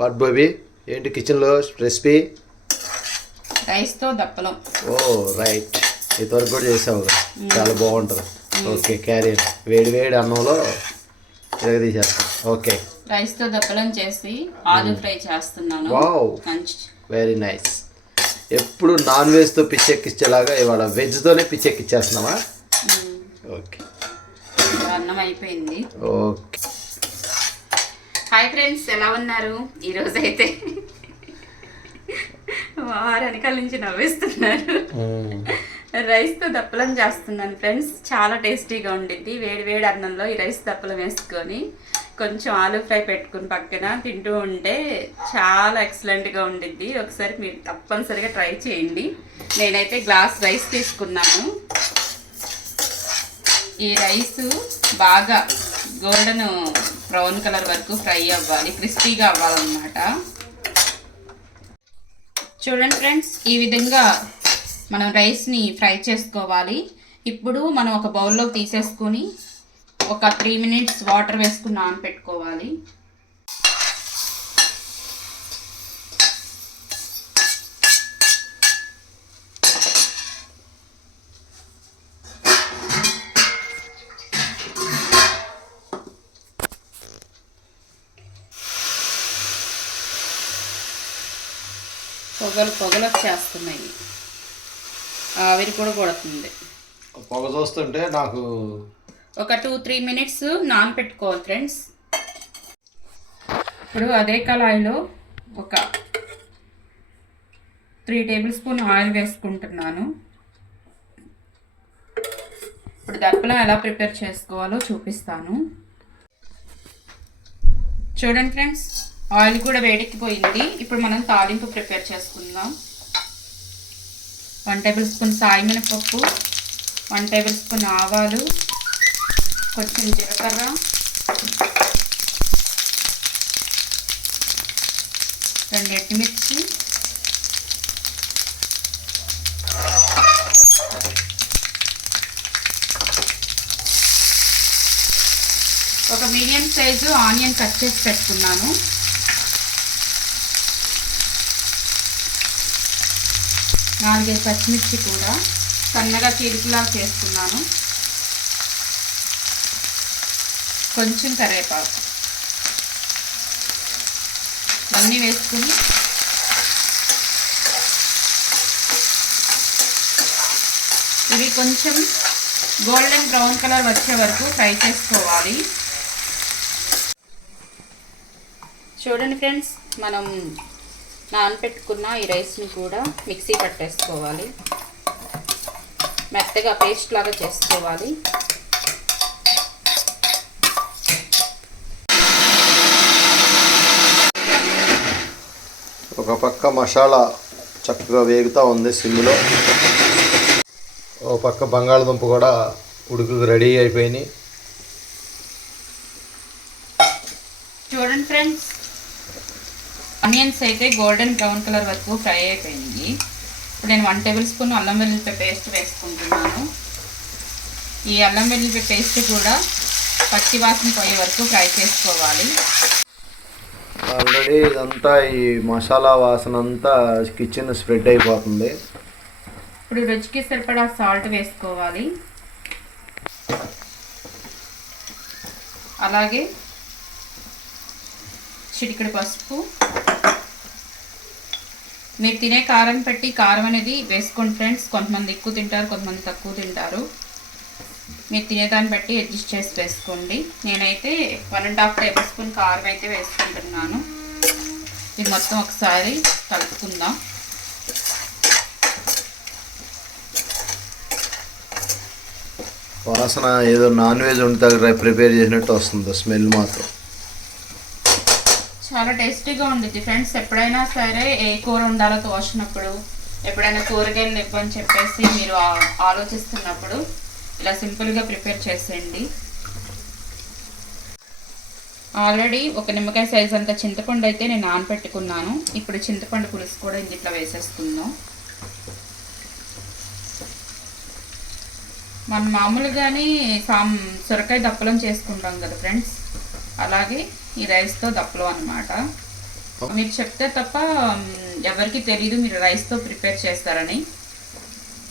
What baby ఏంటి కిచెన్లో recipe? రైస్తో దప్పలం. ఓ రైట్, ఇంతవరకు కూడా చేసావు, చాలా బాగుంటుంది. ఓకే, క్యారియర్ వేడి వేడి అన్నంలో తీసేస్తాం. ఓకే, రైస్తో దప్పలం చేసి ఆలు ఫ్రై చేస్తున్నాను. Wow, very nice. ఎప్పుడు నాన్ వెజ్తో పిచ్చెక్కిచ్చేలాగా ఇవాళ వెజ్తోనే పిచ్చెక్కిచ్చేస్తున్నావా? ఓకే, అన్నం అయిపోయింది. ఓకే. హాయ్ ఫ్రెండ్స్, ఎలా ఉన్నారు? ఈరోజు అయితే వారు వెనకాల నుంచి నవ్వేస్తున్నారు. రైస్తో దప్పలం చేస్తున్నాను ఫ్రెండ్స్. చాలా టేస్టీగా ఉండిద్ది. వేడి వేడి అన్నంలో ఈ రైస్ దప్పలం వేసుకొని కొంచెం ఆలు ఫ్రై పెట్టుకుని పక్కన తింటూ ఉంటే చాలా ఎక్సలెంట్గా ఉండిద్ది. ఒకసారి మీరు తప్పనిసరిగా ట్రై చేయండి. నేనైతే గ్లాస్ రైస్ తీసుకున్నాను. ఈ రైస్ బాగా గోల్డెన్ బ్రౌన్ కలర్ వరకు ఫ్రై అవ్వాలి, క్రిస్పీగా అవ్వాలన్నమాట. చూడండి ఫ్రెండ్స్, ఈ విధంగా మనం రైస్ని ఫ్రై చేసుకోవాలి. ఇప్పుడు మనం ఒక బౌల్లో తీసేసుకొని ఒక 3 minutes వాటర్ వేసుకుని నానబెట్టుకోవాలి. పొగలు వచ్చేస్తున్నాయి, ఆవిరి కూడా కొడుతుంది. పొగ చూస్తుంటే నాకు ఒక 2-3 minutes నానబెట్టుకోవాలి ఫ్రెండ్స్. ఇప్పుడు అదే కళాయిలో ఒక 3 tablespoon ఆయిల్ వేసుకుంటున్నాను. ఇప్పుడు దప్పలం ఎలా ప్రిపేర్ చేసుకోవాలో చూపిస్తాను. చూడండి ఫ్రెండ్స్, ఆయిల్ కూడా వేడెక్కిపోయింది. ఇప్పుడు మనం తాలింపు ప్రిపేర్ చేసుకుందాం. 1 tablespoon సాయి మినపప్పు, 1 tablespoon ఆవాలు, కొంచెం జీలకర్ర, రెండు ఎండుమిర్చి, ఒక మీడియం సైజు ఆనియన్ కట్ చేసి పెట్టుకున్నాను. 4 పచ్చిమిర్చి కూడా సన్నగా చీలికలా చేసుకున్నాను. కొంచెం కరివేపాకు అన్నీ వేసుకుని ఇవి కొంచెం గోల్డెన్ బ్రౌన్ కలర్ వచ్చే వరకు ఫ్రై చేసుకోవాలి. చూడండి ఫ్రెండ్స్, మనం నానబెట్టుకున్న ఈ రైస్ని కూడా మిక్సీ పట్టేసుకోవాలి. మెత్తగా పేస్ట్ లాగా చేసుకోవాలి. ఒక పక్క మసాలా చక్కగా వేగుతూ ఉంది సిమ్లో, ఒక పక్క బంగాళదుంప కూడా ఉడుకుకు రెడీ అయిపోయినాయి. చూడండి ఫ్రెండ్స్, ఆనియన్స్ అయితే గోల్డెన్ బ్రౌన్ కలర్ వరకు ఫ్రై అయిపోయింది. ఇప్పుడు నేను 1 tablespoon అల్లం వెల్లుల్లిపాయ పేస్ట్ వేసుకుంటున్నాను. ఈ అల్లం వెల్లుల్లిపాయ పేస్ట్ కూడా పచ్చి వాసన పోయే వరకు ఫ్రై చేసుకోవాలి. ఆల్రెడీ ఇదంతా ఈ మసాలా వాసన అంతా కిచెన్ స్ప్రెడ్ అయిపోతుంది. ఇప్పుడు రుచికి సరిపడా సాల్ట్ వేసుకోవాలి. అలాగే చిటికెడు పసుపు. మీరు తినే కారం పెట్టి కారం అనేది వేసుకోండి ఫ్రెండ్స్. కొంతమంది ఎక్కువ తింటారు, కొంతమంది తక్కువ తింటారు. మీరు తినేదాన్ని బట్టి అడ్జస్ట్ చేసి వేసుకోండి. నేనైతే 1.5 tablespoon కారం అయితే వేసుకుంటున్నాను. ఇది మొత్తం ఒకసారి కలుపుకుందాం. వాసన ఏదో నాన్ వెజ్ వండుతా ప్రిపేర్ చేసినట్టు వస్తుంది, స్మెల్ మాత్రం చాలా టేస్టీగా ఉండిద్ది ఫ్రెండ్స్. ఎప్పుడైనా సరే ఏ కూర ఉండాలో తోచినప్పుడు, ఎప్పుడైనా కూరగాయలు ఇవ్వని చెప్పేసి మీరు ఆలోచిస్తున్నప్పుడు ఇలా సింపుల్గా ప్రిపేర్ చేసేయండి. ఆల్రెడీ ఒక నిమ్మకాయ సైజ్ అంత చింతపండు అయితే నేను నానబెట్టుకున్నాను. ఇప్పుడు చింతపండు పులుసు కూడా ఇందులో వేసేసుకుందాం. మనం మామూలుగానే సొరకాయ దప్పలం చేసుకుంటాం కదా ఫ్రెండ్స్, అలాగే ఈ రైస్తో దప్పలం అన్నమాట. మీరు చెప్తే తప్ప ఎవరికి తెలీదు మీరు రైస్తో ప్రిపేర్ చేస్తారని.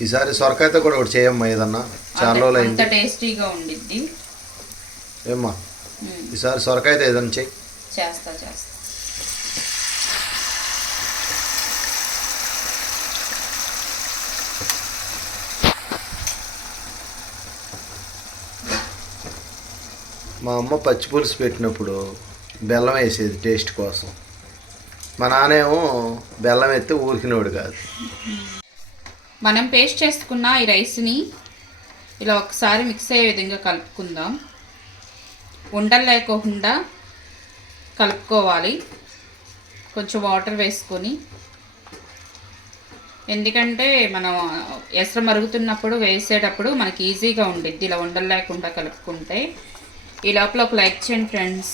ఈసారి సొరకాయతో కూడా ఒకటి చేయమ్మా ఏదన్నా, చాలా రోజులు అంత అయింది. టేస్టీగా ఉండిద్ది. ఏమ్మా ఈసారి సొరకాయతో ఏదన్నా చెయ్యి. చేస్తా. మా అమ్మ పచ్చి పులుసు పెట్టినప్పుడు బెల్లం వేసేది టేస్ట్ కోసం. మా నాన్నేమో బెల్లం ఎత్తే ఊరికినోడు కాదు. మనం పేస్ట్ చేసుకున్న ఈ రైస్ని ఇలా ఒకసారి మిక్స్ అయ్యే విధంగా కలుపుకుందాం. ఉండలు లేకోకుండా కలుపుకోవాలి. కొంచెం వాటర్ వేసుకొని, ఎందుకంటే మనం ఎసరు మరుగుతున్నప్పుడు వేసేటప్పుడు మనకి ఈజీగా ఉండిద్ది ఇలా ఉండలు లేకుండా కలుపుకుంటే. ఈ లోపల ఒక లైక్ చేయండి ఫ్రెండ్స్.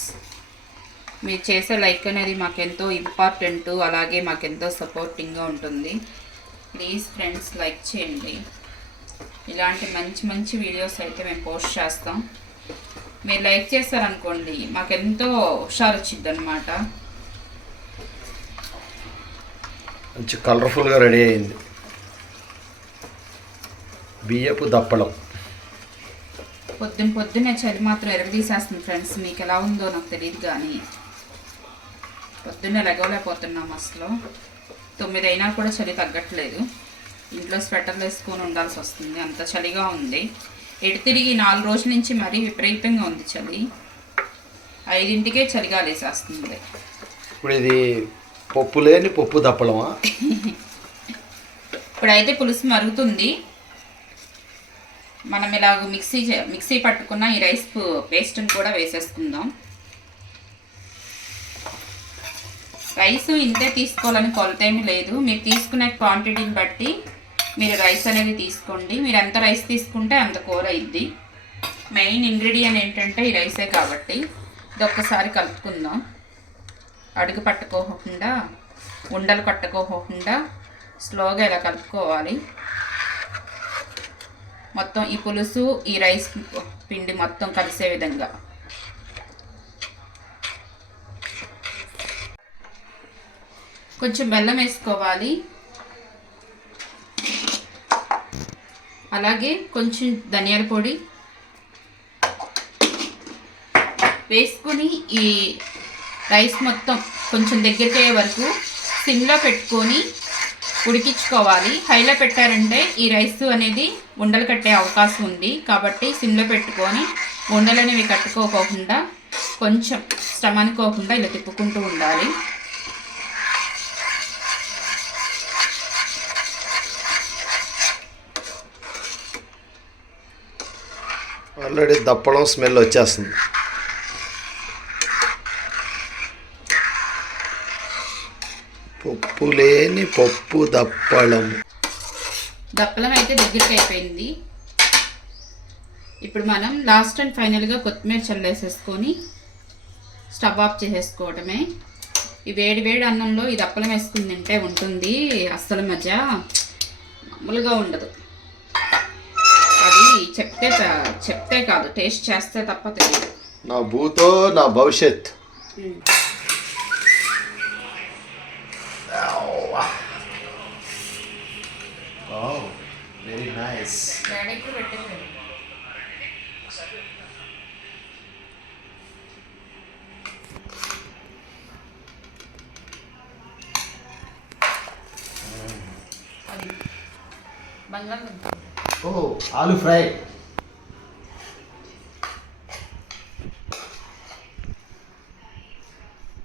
మీరు చేసే లైక్ అనేది మాకెంతో ఇంపార్టెంట్, అలాగే మాకెంతో సపోర్టింగ్గా ఉంటుంది. ప్లీజ్ ఫ్రెండ్స్ లైక్ చేయండి. ఇలాంటి మంచి మంచి వీడియోస్ అయితే మేము పోస్ట్ చేస్తాం. మీరు లైక్ చేస్తారనుకోండి మాకెంతో హుషారు వచ్చింది అనమాట. మంచి కలర్ఫుల్గా రెడీ అయింది బియ్యపు దప్పలం. పొద్దున్నే చలి మాత్రం ఎరగదీసేస్తుంది ఫ్రెండ్స్. మీకు ఎలా ఉందో నాకు తెలియదు కానీ పొద్దున్నే లెగవలేకపోతున్నాం అసలు. 9 అయినా కూడా చలి తగ్గట్లేదు. ఇంట్లో స్వెటర్లు వేసుకొని ఉండాల్సి వస్తుంది, అంత చలిగా ఉంది. ఎటు తిరిగి 4 రోజుల నుంచి మరీ విపరీతంగా ఉంది చలి. 5ంటికే చలిగా లేసేస్తుంది. ఇప్పుడు ఇది పప్పు లేని పప్పు దప్పలమా? ఇప్పుడైతే పులుసు మరుగుతుంది. మనం ఇలాగ మిక్సీ పట్టుకున్న ఈ రైస్ పేస్ట్ని కూడా వేసేసుకుందాం. రైస్ ఇంతే తీసుకోవాలని కొలతేమీ లేదు. మీరు తీసుకునే క్వాంటిటీని బట్టి మీరు రైస్ అనేది తీసుకోండి. మీరు ఎంత రైస్ తీసుకుంటే అంత కూర అయింది. మెయిన్ ఇంగ్రీడియంట్ ఏంటంటే ఈ రైసే కాబట్టి ఇది ఒక్కసారి కలుపుకుందాం. అడుగు పట్టుకోకుండా, ఉండలు కట్టుకోకుండా స్లోగా ఇలా కలుపుకోవాలి. మొత్తం ఈ పులుసు ఈ రైస్ పిండి మొత్తం కలిసే విధంగా. కొంచెం బెల్లం వేసుకోవాలి. అలాగే కొంచెం ధనియాల పొడి వేసుకొని ఈ రైస్ మొత్తం కొంచెం దగ్గరికి అయ్యే వరకు సిమ్లో పెట్టుకొని ఉడికించుకోవాలి. హైలో పెట్టారంటే ఈ రైస్ అనేది ఉండలు కట్టే అవకాశం ఉంది. కాబట్టి సిమ్లో పెట్టుకొని ఉండలు అనేవి కట్టుకోకుండా కొంచెం స్టవ్ అనుకోకుండా ఇలా తిప్పుకుంటూ ఉండాలి. ఆల్రెడీ దప్పడం స్మెల్ వచ్చేస్తుంది. పప్పు లేని పప్పు దప్పలం. దప్పలం అయితే దగ్గరికి అయిపోయింది. ఇప్పుడు మనం లాస్ట్ అండ్ ఫైనల్గా కొత్తిమీర చల్లేసేసుకొని స్టవ్ ఆఫ్ చేసేసుకోవటమే. ఈ వేడి వేడి అన్నంలో ఈ దప్పలం వేసుకుని తింటే ఉంటుంది అస్సలు మజా మామూలుగా ఉండదు. అది చెప్తే కాదు, టేస్ట్ చేస్తే తప్ప తెలియదు. నా భూతో నా భవిష్యత్. Very nice. ఓ ఆలు ఫ్రై.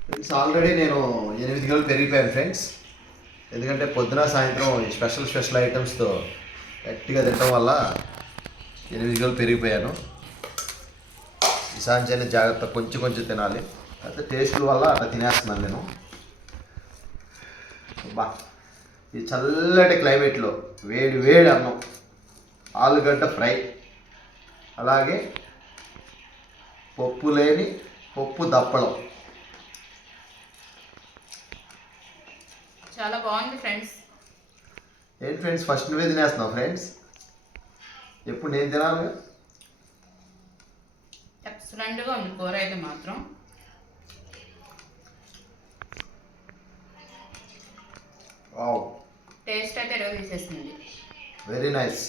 ఫ్రెండ్స్ ఆల్రెడీ నేను 8 కిలోలు పెరిగిపోయాను ఫ్రెండ్స్. ఎందుకంటే పొద్దున సాయంత్రం స్పెషల్ ఐటమ్స్తో గట్టిగా తినడం వల్ల 8 కిలోలు పెరిగిపోయాను. ఈసారి జాగ్రత్త కొంచెం తినాలి. అయితే టేస్ట్ వల్ల అట్లా తినేస్తున్నాను నేను. బా ఈ చల్లటి క్లైమేట్లో వేడి అన్నం, ఆలుగడ్డ ఫ్రై, అలాగే పప్పు లేని పప్పు దప్పడం. చాలా బాగుంది ఫ్రెండ్స్. ఏంటి ఫ్రెండ్స్ ఫస్ట్ నువ్వే తినేస్తున్నావు ఫ్రెండ్స్? ఎప్పుడు నేను తినాలి? ఎక్సలెంట్గా ఉంది కూర అయితే మాత్రం. అయితే ఎరగ తీసేసింది. Very nice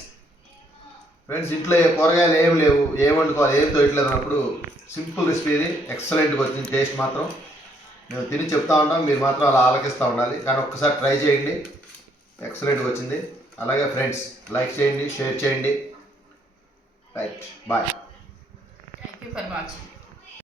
friends. ఇంట్లో కూరగాయలు ఏం లేవు, ఏం వండుకోవాలి, ఏం తోయట్లేదు అన్నప్పుడు సింపుల్ రెసిపీ ఇది. ఎక్సలెంట్గా వచ్చింది. టేస్ట్ మాత్రం మేము తిని చెప్తా ఉంటాం, మీరు మాత్రం అలా ఆలకిస్తూ ఉండాలి. కానీ ఒక్కసారి ట్రై చేయండి, ఎక్సలెంట్గా వచ్చింది. అలాగే ఫ్రెండ్స్ లైక్ చేయండి, షేర్ చేయండి. Right, bye. Thank you for watching.